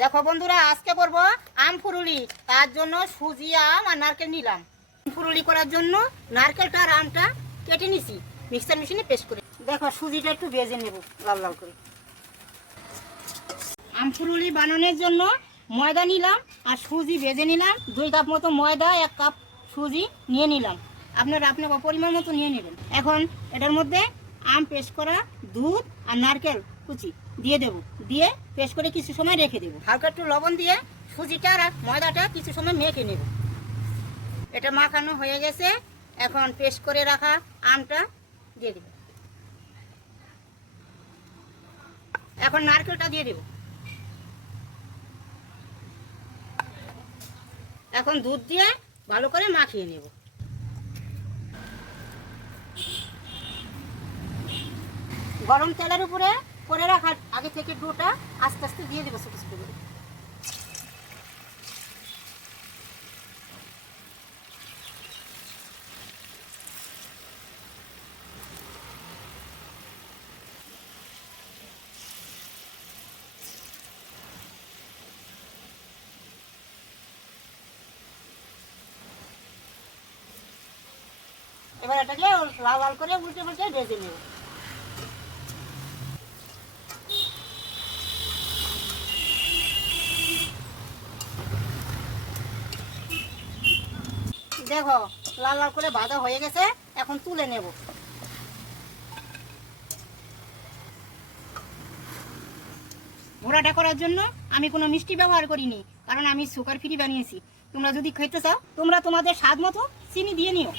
দেখো বন্ধুরা, আজকে করব আম ফুরুলি। তার জন্য সুজি, আম আর নারকেল নিলাম। ফুরুলি করার জন্য নারকেলটা আর আমটা কেটে নিছি, মিক্সার মেশিনে পেস্ট করে। দেখো সুজিটা একটু ভেজে নেব লাল লাল করে। আম ফুরুলি বানানোর জন্য ময়দা নিলাম আর সুজি ভেজে নিলাম। 2 কাপ মতো ময়দা, 1 কাপ সুজি নিয়ে নিলাম। আপনার পরিমাণ মতো নিয়ে নেবেন। এখন এটার মধ্যে আম পেস্ট করা, দুধ আর নারকেল কুচি দিয়ে দেব। দিয়ে পেস্ট করে কিছু সময় রেখে দেবো। হালকা একটু লবণ দিয়ে সুজিটা আর ময়দাটা কিছু সময় মেখে নেব। এটা মাখানো হয়ে গেছে। এখন পেস্ট করে রাখা আমটা দিয়ে দেব। এখন নারকেলটা দিয়ে দেব। এখন দুধ দিয়ে ভালো করে মাখিয়ে নেব। গরম তেলের উপরে করে রাখার আগে থেকে ডোটা আস্তে আস্তে দিয়ে দেবো ছোটো ছোটো করে। এবার এটাকে লাল লাল করে উল্টে পাল্টে ভেজে নেব। দেখো লাল লাল করে ভাজা হয়ে গেছে, এখন তুলে নেব। ভুড়াটা করার জন্য আমি কোনো মিষ্টি ব্যবহার করিনি, কারণ আমি সুগার ফ্রি বানিয়েছি। তোমরা যদি খেতে চাও তোমরা তোমাদের স্বাদ মতো চিনি দিয়ে নিও।